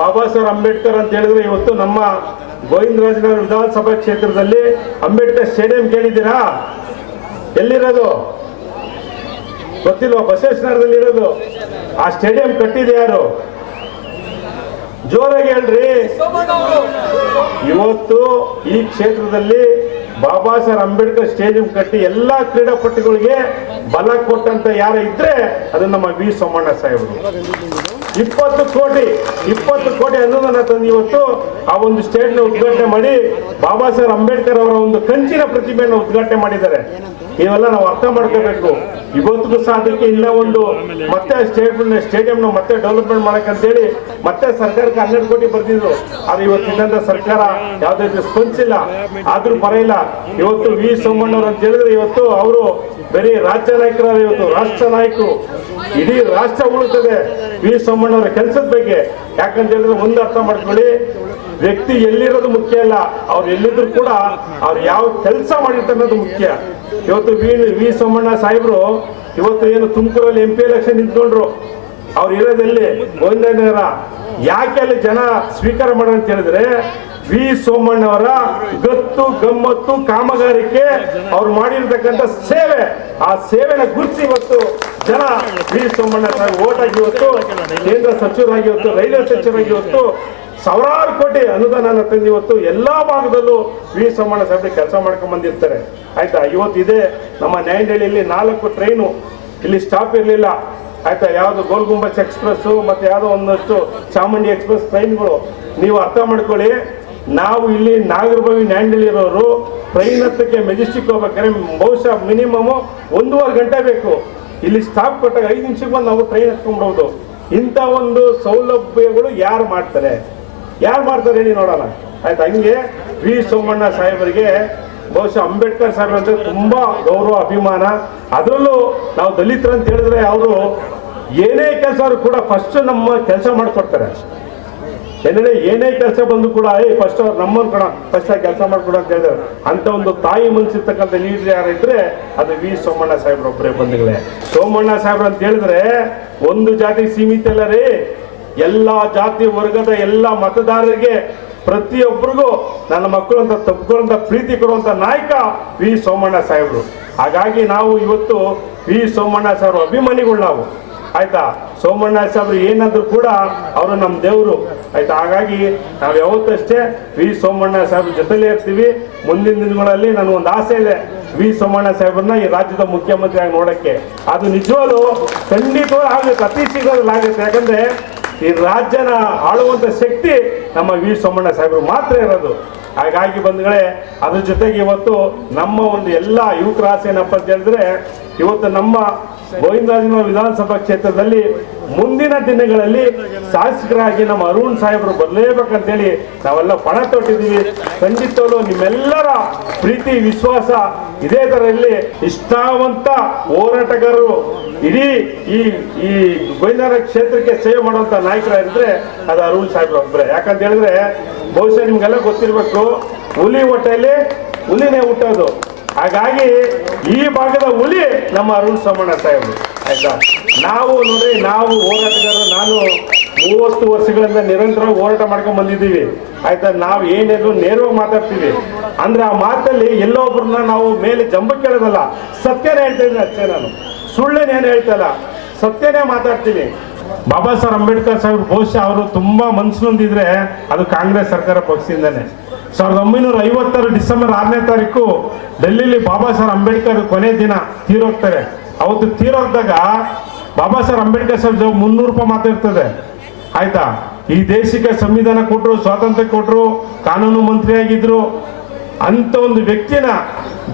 ಬಾಬಾ ಸಾಹೇಬ್ ಅಂಬೇಡ್ಕರ್ ಅಂತ ಹೇಳಿದ್ರೆ ಇವತ್ತು ನಮ್ಮ ಗೋವಿಂದರಾಜನಗರ ವಿಧಾನಸಭಾ ಕ್ಷೇತ್ರದಲ್ಲಿ ಅಂಬೇಡ್ಕರ್ ಸ್ಟೇಡಿಯಂ ಕೇಳಿದ್ದೀರಾ? ಎಲ್ಲಿರೋದು ಗೊತ್ತಿಲ್ವಾ? ಬಸವೇಶ್ವರದಲ್ಲಿ ಇರೋದು. ಆ ಸ್ಟೇಡಿಯಂ ಕಟ್ಟಿದೆ ಯಾರು? ಜೋರಾಗಿ ಹೇಳ್ರಿ. ಇವತ್ತು ಈ ಕ್ಷೇತ್ರದಲ್ಲಿ ಬಾಬಾ ಸಾಹೇಬ್ ಅಂಬೇಡ್ಕರ್ ಸ್ಟೇಡಿಯಂ ಕಟ್ಟಿ ಎಲ್ಲಾ ಕ್ರೀಡಾಪಟುಗಳಿಗೆ ಬಲ ಕೊಟ್ಟಂತ ಯಾರು ಇದ್ರೆ ಅದು ನಮ್ಮ ವಿ ಸೋಮಣ್ಣ ಸಾಹೇಬರು. 20 ಕೋಟಿ ಅನುದಾನ ತಂದು ಇವತ್ತು ಆ ಒಂದು ಸ್ಟೇಟ್ ನ ಉದ್ಘಾಟನೆ ಮಾಡಿ ಬಾಬಾ ಸಾಹೇಬ್ ಅಂಬೇಡ್ಕರ್ ಅವರ ಒಂದು ಕಂಚಿನ ಪ್ರತಿಮೆಯನ್ನು ಉದ್ಘಾಟನೆ ಮಾಡಿದ್ದಾರೆ. ಇವೆಲ್ಲ ನಾವು ಅರ್ಥ ಮಾಡ್ಕೋಬೇಕು. ಇವತ್ತಿಗೂ ಸಹ ಅದಕ್ಕೆ ಇಲ್ಲ ಒಂದು ಮತ್ತೆ ಸ್ಟೇಡಿಯಂನ ಮತ್ತೆ ಡೆವಲಪ್ಮೆಂಟ್ ಮಾಡಕ್ಕಂತೇಳಿ ಮತ್ತೆ ಸರ್ಕಾರಕ್ಕೆ 12 ಕೋಟಿ ಬರ್ತಿದ್ರು. ಆದ್ರೆ ಇವತ್ತಿದ್ದಂತ ಸರ್ಕಾರ ಯಾವುದೇ ರೀತಿ ಸ್ಪಂದಿಸಿಲ್ಲ, ಆದ್ರೂ ಪರವಾಗಿಲ್ಲ. ಇವತ್ತು ವಿ ಸೋಮಣ್ಣವ್ರು ಅಂತ ಹೇಳಿದ್ರೆ ಇವತ್ತು ಅವರು ಬರೀ ರಾಜ್ಯ ನಾಯಕರಾದ ಇವತ್ತು ರಾಷ್ಟ್ರ ನಾಯಕರು. ಇಡೀ ರಾಷ್ಟ್ರ ಉಳಿತದೆ ವಿ ಸೋಮಣ್ಣವರ ಕೆಲಸದ ಬಗ್ಗೆ. ಯಾಕಂತ ಹೇಳಿದ್ರೆ ಒಂದು ಅರ್ಥ ಮಾಡ್ಕೊಳ್ಳಿ, ವ್ಯಕ್ತಿ ಎಲ್ಲಿರೋದು ಮುಖ್ಯ ಅಲ್ಲ, ಅವ್ರು ಎಲ್ಲಿದ್ರು ಕೂಡ ಅವ್ರು ಯಾವ ಕೆಲಸ ಮಾಡಿರ್ತಾರೆ ಅನ್ನೋದು ಮುಖ್ಯ. ಇವತ್ತು ವಿ ಸೋಮಣ್ಣ ಸಾಹೇಬ್ರು ಇವತ್ತು ಏನು ತುಮಕೂರಲ್ಲಿ MP ಎಲೆಕ್ಷನ್ ನಿಂತ್ಕೊಂಡ್ರು, ಅವ್ರು ಇರೋದಲ್ಲಿ ಗೋವಿಂದನಗರ. ಯಾಕೆ ಅಲ್ಲಿ ಜನ ಸ್ವೀಕಾರ ಮಾಡೋಣ ಅಂತ ಹೇಳಿದ್ರೆ ವಿ ಸೋಮಣ್ಣವರ ಗತ್ತು ಗಮ್ಮತ್ತು ಕಾಮಗಾರಿಕೆ ಅವ್ರು ಮಾಡಿರ್ತಕ್ಕಂಥ ಸೇವೆ, ಆ ಸೇವೆನ ಗುರುತಿಸಿ ಇವತ್ತು ಜನ ವಿ ಸೋಮಣ್ಣ ಸಾಹೇಬ್ ಓಟ್ ಆಗಿ ಇವತ್ತು ಕೇಂದ್ರ ಸಚಿವರಾಗಿ ಇವತ್ತು ರೈಲ್ವೆ ಸಚಿವರಾಗಿ ಇವತ್ತು ಸಾವಿರಾರು ಕೋಟಿ ಅನುದಾನ ತಂದು ಇವತ್ತು ಎಲ್ಲಾ ಭಾಗದಲ್ಲೂ ವಿ ಸೋಮಣ್ಣ ಸಾಹೇಬ್ ಕೆಲಸ ಮಾಡ್ಕೊಂಡ್ ಬಂದಿರ್ತಾರೆ. ಆಯ್ತಾ, ಇವತ್ತು ಇದೆ ನಮ್ಮ ನ್ಯಾಯಂಡಳ್ಳಿಯಲ್ಲಿ 4 ಟ್ರೈನು ಇಲ್ಲಿ ಸ್ಟಾಪ್ ಇರಲಿಲ್ಲ. ಆಯ್ತಾ, ಯಾವ್ದು ಗೋಲ್ ಗುಂಬಜ್ ಎಕ್ಸ್ಪ್ರೆಸ್ ಮತ್ತೆ ಯಾವ್ದೋ ಒಂದಷ್ಟು ಚಾಮುಂಡಿ ಎಕ್ಸ್ಪ್ರೆಸ್ ಟ್ರೈನ್ಗಳು. ನೀವು ಅರ್ಥ ಮಾಡ್ಕೊಳ್ಳಿ, ನಾವು ಇಲ್ಲಿ ನಾಗರಬಾವಿ ನ್ಯಾಯಂಡಳ್ಳಿ ಇರೋರು ಟ್ರೈನ್ ಹತ್ತಕ್ಕೆ ಮೆಜೆಸ್ಟಿಕ್ ಹೋಗ್ಬೇಕಾದ್ರೆ ಬಹುಶಃ ಮಿನಿಮಮ್ 1.5 ಗಂಟೆ ಬೇಕು. ಇಲ್ಲಿ ಸ್ಟಾಪ್ ಕೊಟ್ಟಾಗ 5 ನಿಮಿಷಕ್ಕೆ ಬಂದು ನಾವು ಟ್ರೈನ್ ಹತ್ಕೊಂಡ್ಬಿಡೋದು. ಇಂಥ ಒಂದು ಸೌಲಭ್ಯಗಳು ಯಾರು ಮಾಡ್ತಾರೆ ಹೇಳಿ ನೋಡೋಣ. ಆಯ್ತು, ಹಂಗೆ ವಿ ಸೋಮಣ್ಣ ಸಾಹೇಬರಿಗೆ ಬಹುಶಃ ಅಂಬೇಡ್ಕರ್ ಸಾಹೇಬ್ರ ಅಂದ್ರೆ ತುಂಬಾ ಗೌರವ, ಅಭಿಮಾನ. ಅದರಲ್ಲೂ ನಾವು ದಲಿತರು ಅಂತ ಹೇಳಿದ್ರೆ ಅವರು ಏನೇ ಕೆಲಸ ಕೂಡ ಫಸ್ಟ್ ನಮ್ಮ ಕೆಲಸ ಮಾಡಿಕೊಡ್ತಾರೆ. ಏನೇ ಕೆಲಸ ಬಂದು ಕೂಡ ಫಸ್ಟ್ ಅವ್ರು ನಮ್ಮನ್ನು ಕೂಡ ಫಸ್ಟ್ ಕೆಲಸ ಮಾಡ್ಕೊಡ ಅಂತ ಹೇಳಿದ್ರೆ, ಅಂತ ಒಂದು ತಾಯಿ ಮನಸ್ಸಿರ್ತಕ್ಕಂಥ ಲೀಡರ್ ಯಾರಿದ್ರೆ ಅದು ವಿ ಸೋಮಣ್ಣ ಸಾಹೇಬ್ರ ಒಬ್ಬರೇ ಬಂಧುಗಳೇ. ಸೋಮಣ್ಣ ಸಾಹೇಬ್ರು ಅಂತ ಹೇಳಿದ್ರೆ ಒಂದು ಜಾತಿ ಸೀಮಿತ ಅಲ್ಲ ರೀ, ಎಲ್ಲಾ ಜಾತಿ ವರ್ಗದ ಎಲ್ಲ ಮತದಾರರಿಗೆ ಪ್ರತಿಯೊಬ್ಬರಿಗೂ ನನ್ನ ಮಕ್ಕಳು ಅಂತ ತಪ್ಪುಗಳಂತ ಪ್ರೀತಿ ಕೊಡುವಂತ ನಾಯಕ ವಿ ಸೋಮಣ್ಣ ಸಾಹೇಬ್ರು. ಹಾಗಾಗಿ ನಾವು ಇವತ್ತು ವಿ ಸೋಮಣ್ಣ ಸಾಹೇಬ್ರು ಅಭಿಮಾನಿಗಳು ನಾವು. ಆಯ್ತಾ, ಸೋಮಣ್ಣ ಸಾಹೇಬ್ರು ಏನಾದ್ರು ಕೂಡ ಅವರು ನಮ್ಮ ದೇವರು. ಆಯ್ತಾ, ಹಾಗಾಗಿ ನಾವು ಯಾವತ್ತಷ್ಟೇ ವಿ ಸೋಮಣ್ಣ ಸಾಹೇಬ್ರ ಜೊತೆಲೇ ಇರ್ತೀವಿ. ಮುಂದಿನ ದಿನಗಳಲ್ಲಿ ನನಗೊಂದು ಆಸೆ ಇದೆ, ವಿ ಸೋಮಣ್ಣ ಸಾಹೇಬ್ರನ್ನ ಈ ರಾಜ್ಯದ ಮುಖ್ಯಮಂತ್ರಿಯಾಗಿ ನೋಡಕ್ಕೆ. ಅದು ನಿಜವಾಗ್ಲೂ ಖಂಡಿತವಾಗಿ ಆಗುತ್ತೆ, ಅತಿ ಶೀಘ್ರದಲ್ಲಿ ಆಗುತ್ತೆ. ಯಾಕಂದ್ರೆ ಈ ರಾಜ್ಯನ ಆಳುವಂತ ಶಕ್ತಿ ನಮ್ಮ ವಿ ಸೋಮಣ್ಣ ಸಾಹೇಬರು ಮಾತ್ರ ಇರೋದು. ಹಾಗಾಗಿ ಬಂಧುಗಳೇ, ಅದ್ರ ಜೊತೆಗೆ ಇವತ್ತು ನಮ್ಮ ಒಂದು ಎಲ್ಲ ಯುವಕರ ಆಸೆ ಏನಪ್ಪ ಅಂತ ಹೇಳಿದ್ರೆ, ಇವತ್ತು ನಮ್ಮ ಗೋವಿಂದರಾಜನಗರ ವಿಧಾನಸಭಾ ಕ್ಷೇತ್ರದಲ್ಲಿ ಮುಂದಿನ ದಿನಗಳಲ್ಲಿ ಶಾಸಕರಾಗಿ ನಮ್ಮ ಅರುಣ್ ಸಾಹೇಬರು ಬರಲೇಬೇಕಂತೇಳಿ ನಾವೆಲ್ಲ ಪಣ ತೊಟ್ಟಿದ್ದೀವಿ. ಖಂಡಿತವೂ ನಿಮ್ಮೆಲ್ಲರ ಪ್ರೀತಿ ವಿಶ್ವಾಸ ಇದೇ ತರ ಇಲ್ಲಿ ನಿಷ್ಠಾವಂತ ಹೋರಾಟಗಾರರು ಇಡೀ ಈ ಗೋವಿಂದರಾಜ ಕ್ಷೇತ್ರಕ್ಕೆ ಸೇವೆ ಮಾಡುವಂತ ನಾಯಕರಾಗಿದ್ರೆ ಅದು ಅರುಣ್ ಸಾಹೇಬ್ರು ಒಬ್ಬರೇ. ಯಾಕಂತ ಹೇಳಿದ್ರೆ ಬಹುಶಃ ನಿಮ್ಗೆಲ್ಲ ಗೊತ್ತಿರಬೇಕು, ಹುಲಿ ಹೊಟ್ಟೆಯಲ್ಲಿ ಹುಲಿನೇ ಹುಟ್ಟೋದು. ಹಾಗಾಗಿ ಈ ಭಾಗದ ಹುಲಿ ನಮ್ಮ ಅರುಣ್ ಸೋಮಣ್ಣ ಸಾಹೇಬರು. ಆಯ್ತಾ, ನಾವು ನೋಡ್ರಿ, ನಾವು ಹೋರಾಟಗಾರರು, ನಾನು 30 ವರ್ಷಗಳಿಂದ ನಿರಂತರವಾಗಿ ಹೋರಾಟ ಮಾಡ್ಕೊಂಡ್ ಬಂದಿದ್ದೀವಿ. ಆಯ್ತಾ, ನಾವು ಏನೇನು ನೇರವಾಗಿ ಮಾತಾಡ್ತೀವಿ ಅಂದ್ರೆ ಆ ಮಾತಲ್ಲಿ ಎಲ್ಲೊಬ್ಬರನ್ನ ನಾವು ಮೇಲೆ ಜಂಬಕ್ಕೆ ಕೇಳೋದಲ್ಲ, ಸತ್ಯನೇ ಹೇಳ್ತಾ ಇದ್ದೀನಿ ಅಷ್ಟೇ. ನಾನು ಸುಳ್ಳೇನೇನು ಹೇಳ್ತಲ್ಲ, ಸತ್ಯನೇ ಮಾತಾಡ್ತೀನಿ. ಬಾಬಾ ಸಾಹೇಬ್ ಅಂಬೇಡ್ಕರ್ ಸಾಹೇಬ್ ಬಹುಶಃ ಅವರು ತುಂಬಾ ಮನಸ್ಸು ನೊಂದಿದ್ರೆ ಅದು ಕಾಂಗ್ರೆಸ್ ಸರ್ಕಾರ ಪಕ್ಷದಿಂದಾನೆ. 1950 ಡಿಸೆಂಬರ್ 6ನೇ ತಾರೀಕು ಡೆಲ್ಲಿಲಿ ಬಾಬಾ ಸಾಹೇಬ್ ಅಂಬೇಡ್ಕರ್ ಕೊನೆ ದಿನ ತೀರೋಗ್ತಾರೆ. ಅವತ್ತು ತೀರೋಗ್ದಾಗ ಬಾಬಾ ಸಾಹೇಬ್ ಅಂಬೇಡ್ಕರ್ ಸಾಹೇಬ್ 300 ರೂಪಾಯಿ ಮಾತಾಡ್ತದೆ. ಆಯ್ತಾ, ಈ ದೇಶಕ್ಕೆ ಸಂವಿಧಾನ ಕೊಟ್ಟರು, ಸ್ವಾತಂತ್ರ್ಯ ಕೊಟ್ಟರು, ಕಾನೂನು ಮಂತ್ರಿ ಆಗಿದ್ರು. ಅಂತ ಒಂದು ವ್ಯಕ್ತಿನ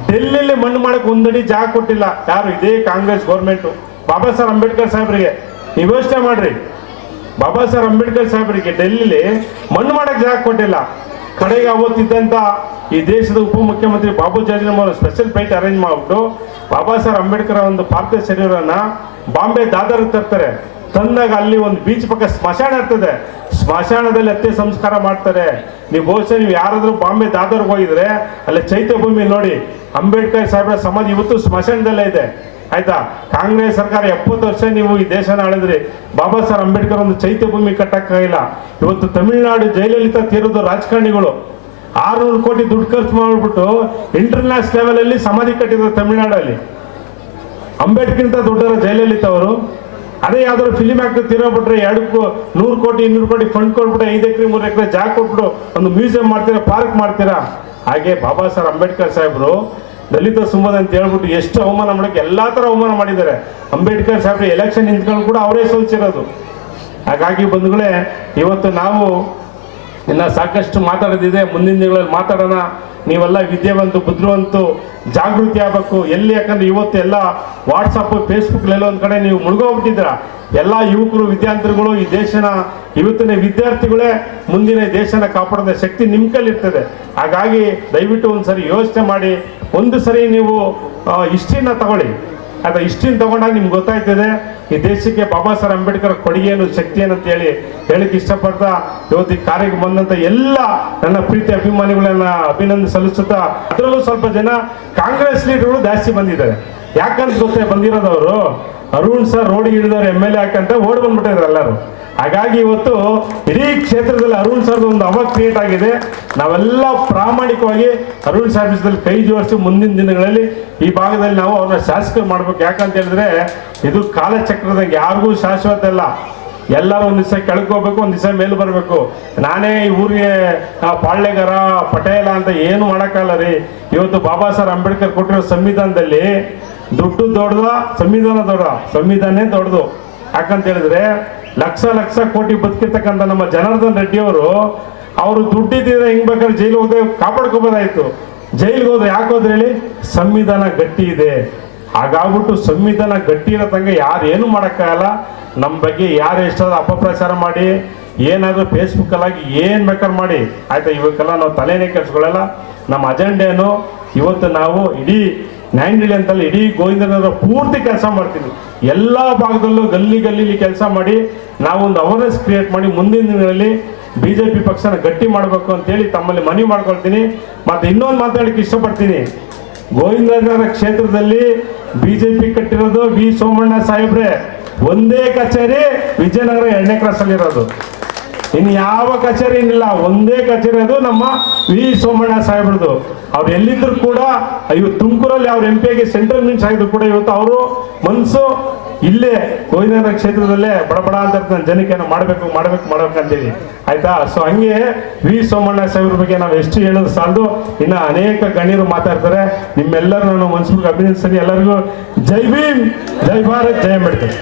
ಡೆಲ್ಲಿಲಿ ಮಣ್ಣು ಮಾಡಕ್ ಒಂದಡಿ ಜಾಗ ಕೊಟ್ಟಿಲ್ಲ ಯಾರು, ಇದೇ ಕಾಂಗ್ರೆಸ್ ಗೌರ್ಮೆಂಟ್. ಬಾಬಾ ಸಾಹೇಬ್ ಅಂಬೇಡ್ಕರ್ ಸಾಹೇಬ್ರಿಗೆ ನೀವು ಯೋಚನೆ ಮಾಡ್ರಿ, ಬಾಬಾ ಸಾಹೇಬ್ ಅಂಬೇಡ್ಕರ್ ಸಾಹೇಬ್ರಿಗೆ ಡೆಲ್ಲಿಲಿ ಮಣ್ಣು ಮಾಡಕ್ ಜಾಗ ಕೊಟ್ಟಿಲ್ಲ. ಕಡೆಗೆ ಅವತ್ತಿದ್ದಂತ ಈ ದೇಶದ ಉಪಮುಖ್ಯಮಂತ್ರಿ ಬಾಬು ಜಗಜೀವನ್ ಅವರು ಸ್ಪೆಷಲ್ ಫ್ಲೈಟ್ ಅರೇಂಜ್ ಮಾಡ್ಬಿಟ್ಟು ಬಾಬಾ ಸಾಹೇಬ್ ಅಂಬೇಡ್ಕರ್ ಒಂದು ಪಾರ್ಥಿವ ಶರೀರವನ್ನ ಬಾಂಬೆ ದಾದರ್ ತರ್ತಾರೆ. ತಂದಾಗ ಅಲ್ಲಿ ಒಂದು ಬೀಚ್ ಪಕ್ಕ ಸ್ಮಶಾನ ಇರ್ತದೆ, ಸ್ಮಶಾನದಲ್ಲಿ ಹತ್ಯೆ ಸಂಸ್ಕಾರ ಮಾಡ್ತಾರೆ. ನೀವು ಬಹುಶಃ ನೀವು ಯಾರಾದ್ರೂ ಬಾಂಬೆ ದಾದರ್ಗೆ ಹೋಗಿದ್ರೆ ಅಲ್ಲಿ ಚೈತ್ಯಭೂಮಿ ನೋಡಿ, ಅಂಬೇಡ್ಕರ್ ಸಾಹೇಬ್ರ ಸಮಾಧಿ ಇವತ್ತು ಸ್ಮಶಾನದಲ್ಲೇ ಇದೆ. ಆಯ್ತಾ, ಕಾಂಗ್ರೆಸ್ ಸರ್ಕಾರ 70 ವರ್ಷ ನೀವು ಈ ದೇಶನ ಆಳಿದ್ರಿ, ಬಾಬಾ ಸಾಹೇಬ್ ಅಂಬೇಡ್ಕರ್ ಒಂದು ಚೈತ್ಯಭೂಮಿ ಕಟ್ಟಕ್ಕಾಗಿಲ್ಲ. ಇವತ್ತು ತಮಿಳುನಾಡು ಜಯಲಲಿತಾ ತೀರೋದು ರಾಜಕಾರಣಿಗಳು 600 ಕೋಟಿ ದುಡ್ಡು ಖರ್ಚು ಮಾಡಿಬಿಟ್ಟು ಇಂಟರ್ನ್ಯಾಷನಲ್ ಲೆವೆಲ್ ಅಲ್ಲಿ ಸಮಾಧಿ ಕಟ್ಟಿದ್ರು ತಮಿಳುನಾಡಲ್ಲಿ. ಅಂಬೇಡ್ಕರ್ಗಿಂತ ದೊಡ್ಡರ ಜಯಲಲಿತಾ ಅವರು. ಅದೇ ಯಾವ್ದಾದ್ರು ಫಿಲಿಮ್ ಆಕ್ಟರ್ ತೀರೋಗ್ಬಿಟ್ರೆ 100 ಕೋಟಿ 200 ಕೋಟಿ ಫಂಡ್ ಕೊಟ್ಬಿಟ್ಟು 5 ಎಕರೆ 3 ಎಕರೆ ಜಾಗ ಕೊಟ್ಬಿಟ್ಟು ಒಂದು ಮ್ಯೂಸಿಯಂ ಮಾಡ್ತೀರಾ, ಪಾರ್ಕ್ ಮಾಡ್ತೀರಾ. ಹಾಗೆ ಬಾಬಾ ಸಾಹೇಬ್ ಅಂಬೇಡ್ಕರ್ ಸಾಹೇಬರು ದಲಿತ ಸುಮ್ಮದ ಅಂತ ಹೇಳ್ಬಿಟ್ಟು ಎಷ್ಟು ಅವಮಾನ ಮಾಡಕ್ಕೆ ಎಲ್ಲಾ ತರ ಅವಮಾನ ಮಾಡಿದ್ದಾರೆ. ಅಂಬೇಡ್ಕರ್ ಸಾಹೇಬ್ರು ಎಲೆಕ್ಷನ್ ನಿಂತ್ಕೊಂಡು ಕೂಡ ಅವರೇ ಸೋಲ್ಸಿರೋದು. ಹಾಗಾಗಿ ಬಂಧುಗಳೇ, ಇವತ್ತು ನಾವು ಇನ್ನ ಸಾಕಷ್ಟು ಮಾತಾಡೋದಿದೆ, ಮುಂದಿನ ದಿನಗಳಲ್ಲಿ ಮಾತಾಡೋಣ. ನೀವೆಲ್ಲ ವಿದ್ಯಾವಂತು, ಬುದ್ಧಿವಂತು, ಜಾಗೃತಿ ಆಗಬೇಕು ಎಲ್ಲಿ. ಯಾಕಂದ್ರೆ ಇವತ್ತು ಎಲ್ಲ ವಾಟ್ಸಪ್, ಫೇಸ್ಬುಕ್ ಎಲ್ಲ ಒಂದ್ ಕಡೆ ನೀವು ಮುಳುಗೋಗ್ಬಿಟ್ಟಿದ್ದೀರಾ. ಎಲ್ಲ ಯುವಕರು, ವಿದ್ಯಾರ್ಥಿಗಳು, ಈ ದೇಶನ ಇವತ್ತಿನ ವಿದ್ಯಾರ್ಥಿಗಳೇ ಮುಂದಿನ ದೇಶನ ಕಾಪಾಡೋದ ಶಕ್ತಿ ನಿಮ್ಮ ಕೈಲಿ ಇರ್ತದೆ. ಹಾಗಾಗಿ ದಯವಿಟ್ಟು ಒಂದ್ಸರಿ ಯೋಚನೆ ಮಾಡಿ, ಒಂದು ಸರಿ ನೀವು ಹಿಸ್ಟ್ರಿನ ತಗೊಳ್ಳಿ. ಆಯ್ತಾ, ಹಿಸ್ಟ್ರಿನ ತಗೊಂಡಾಗ ನಿಮ್ಗೆ ಗೊತ್ತಾಯ್ತದೆ ಈ ದೇಶಕ್ಕೆ ಬಾಬಾ ಸಾಹೇಬ್ ಅಂಬೇಡ್ಕರ್ ಕೊಡುಗೆ ಏನು, ಶಕ್ತಿ ಏನಂತ ಹೇಳಿಕ್ಕೆ ಇಷ್ಟಪಡ್ತಾ ಇವತ್ತು ಈ ಕಾರ್ಯಕ್ಕೆ ಬಂದಂತ ಎಲ್ಲ ನನ್ನ ಪ್ರೀತಿ ಅಭಿಮಾನಿಗಳನ್ನ ಅಭಿನಂದನೆ ಸಲ್ಲಿಸುತ್ತಾ, ಅದರಲ್ಲೂ ಸ್ವಲ್ಪ ಜನ ಕಾಂಗ್ರೆಸ್ ಲೀಡರ್ಗಳು ಜಾಸ್ತಿ ಬಂದಿದ್ದಾರೆ. ಯಾಕಂತ ಗೊತ್ತೇ ಬಂದಿರೋದವರು ಅರುಣ್ ಸರ್ ರೋಡ್ ಹಿಡಿದವ್ರು MLA ಯಾಕಂತ ಓಡ್ ಬಂದ್ಬಿಟ್ಟಿದ್ರು ಎಲ್ಲರೂ. ಹಾಗಾಗಿ ಇವತ್ತು ಇಡೀ ಕ್ಷೇತ್ರದಲ್ಲಿ ಅರುಣ್ ಸರ್ ಒಂದು ಹವಾ ಕ್ರಿಯೇಟ್ ಆಗಿದೆ. ನಾವೆಲ್ಲ ಪ್ರಾಮಾಣಿಕವಾಗಿ ಅರುಣ್ ಸರ್ ವಿಷಯದಲ್ಲಿ ಕೈ ಜೋಡಿಸಿ ಮುಂದಿನ ದಿನಗಳಲ್ಲಿ ಈ ಭಾಗದಲ್ಲಿ ನಾವು ಅವ್ರನ್ನ ಶಾಸಕರು ಮಾಡ್ಬೇಕು. ಯಾಕಂತ ಹೇಳಿದ್ರೆ ಇದು ಕಾಲಚಕ್ರದಂಗೆ, ಯಾರಿಗೂ ಶಾಶ್ವತ ಇಲ್ಲ. ಎಲ್ಲರೂ ಒಂದ್ ದಿವಸ ಕೆಳಗೋಗ್ಬೇಕು, ಒಂದ್ ದಿವಸ ಮೇಲೆ ಬರಬೇಕು. ನಾನೇ ಈ ಊರಿಗೆ ಪಾಳ್ಯಗಾರ ಪಟೇಲ ಅಂತ ಏನು ಮಾಡಕ್ಕಾಗಲ್ಲ ರೀ. ಇವತ್ತು ಬಾಬಾ ಸಾಹೇಬ್ ಅಂಬೇಡ್ಕರ್ ಕೊಟ್ಟಿರೋ ಸಂವಿಧಾನದಲ್ಲಿ ದುಡ್ಡು ದೊಡ್ಡದ, ಸಂವಿಧಾನ ದೊಡ್ಡ, ಸಂವಿಧಾನೇ ದೊಡ್ಡದು. ಯಾಕಂತ ಹೇಳಿದ್ರೆ ಲಕ್ಷ ಲಕ್ಷ ಕೋಟಿ ಬದುಕಿರ್ತಕ್ಕಂಥ ನಮ್ಮ ಜನಾರ್ದನ್ ರೆಡ್ಡಿ ಅವರು ದುಡ್ಡಿದ್ರೆ ಹೆಂಗ್ ಬೇಕಾದ್ರೆ ಜೈಲಿಗೆ ಹೋದ್ರೆ ಕಾಪಾಡ್ಕೋಬೋದಾಯ್ತು. ಜೈಲಿಗೆ ಹೋದ್ರೆ ಯಾಕೆ ಹೋದ್ರೆ ಹೇಳಿ, ಸಂವಿಧಾನ ಗಟ್ಟಿ ಇದೆ. ಹಾಗಾಗ್ಬಿಟ್ಟು ಸಂವಿಧಾನ ಗಟ್ಟಿ ಇರೋ ತಂಗ ಯಾರು ಏನು ಮಾಡಕ್ಕಾಗಲ್ಲ. ನಮ್ಮ ಬಗ್ಗೆ ಯಾರು ಎಷ್ಟಾದ್ರೂ ಅಪಪ್ರಚಾರ ಮಾಡಿ ಏನಾದರೂ ಫೇಸ್ಬುಕ್ಕಲ್ಲಾಗಿ ಏನು ಬೇಕಾದ್ರೆ ಮಾಡಿ ಆಯಿತಾ, ಇವಕ್ಕೆಲ್ಲ ನಾವು ತಲೆನೇ ಕೆಡಿಸ್ಕೊಳ್ಳಲ್ಲ. ನಮ್ಮ ಅಜೆಂಡೇನು ಇವತ್ತು ನಾವು ಇಡೀ ನ್ಯಾಯಂಡಿಲಿ ಅಂತಲ್ಲ, ಇಡೀ ಗೋವಿಂದನಗರ ಪೂರ್ತಿ ಕೆಲಸ ಮಾಡ್ತೀವಿ. ಎಲ್ಲ ಭಾಗದಲ್ಲೂ ಗಲ್ಲಿ ಕೆಲಸ ಮಾಡಿ ನಾವೊಂದು ಅವೇರ್ನೆಸ್ ಕ್ರಿಯೇಟ್ ಮಾಡಿ ಮುಂದಿನ ದಿನಗಳಲ್ಲಿ BJP ಪಕ್ಷನ ಗಟ್ಟಿ ಮಾಡಬೇಕು ಅಂತೇಳಿ ತಮ್ಮಲ್ಲಿ ಮನವಿ ಮಾಡ್ಕೊಳ್ತೀನಿ. ಮತ್ತು ಇನ್ನೊಂದು ಮಾತಾಡಲಿಕ್ಕೆ ಇಷ್ಟಪಡ್ತೀನಿ. ಗೋವಿಂದನಗರ ಕ್ಷೇತ್ರದಲ್ಲಿ BJP ಕಟ್ಟಿರೋದು ವಿ ಸೋಮಣ್ಣ ಸಾಹೇಬ್ರೆ ಒಂದೇ ಕಚೇರಿ, ವಿಜಯನಗರ 2ನೇ ಕ್ರಾಸಲ್ಲಿರೋದು. ಇನ್ನು ಯಾವ ಕಚೇರಿ ಏನಿಲ್ಲ, ಒಂದೇ ಕಚೇರಿ ಅದು ನಮ್ಮ ವಿ ಸೋಮಣ್ಣ ಸಾಹೇಬ್ರದ್ದು. ಅವ್ರು ಎಲ್ಲಿದ್ರು ಕೂಡ ಇವತ್ತು ತುಮಕೂರಲ್ಲಿ ಅವ್ರ MP ಆಗಿ ಸೆಂಟ್ರಲ್ ಮಿನಿಸ್ಟರ್ ಆಗಿದ್ರು ಕೂಡ ಇವತ್ತು ಅವರು ಮನಸ್ಸು ಇಲ್ಲೇ ಗೋವಿಂದನಗರ ಕ್ಷೇತ್ರದಲ್ಲೇ ಬಡಬಡ ಅಂತ ಜನಕ್ಕೆ ಮಾಡ್ಬೇಕು ಅಂತೇಳಿ ಆಯ್ತಾ. ಸೊ ಹಂಗೆ ವಿ ಸೋಮಣ್ಣ ಸಾಹೇಬ್ರ ಬಗ್ಗೆ ನಾವು ಎಷ್ಟು ಹೇಳೋದು ಸಾಲದು, ಇನ್ನು ಅನೇಕ ಗಣ್ಯರು ಮಾತಾಡ್ತಾರೆ. ನಿಮ್ಮೆಲ್ಲರೂ ನಾನು ಮನಸ್ಸಿಗೆ ಅಭಿನಂದಿಸ್ತೀನಿ. ಎಲ್ಲರಿಗೂ ಜೈ ಭೀಮ್, ಜೈ ಭಾರತ್, ಜೈ ಅಂಬೇಡ್ಕರ್.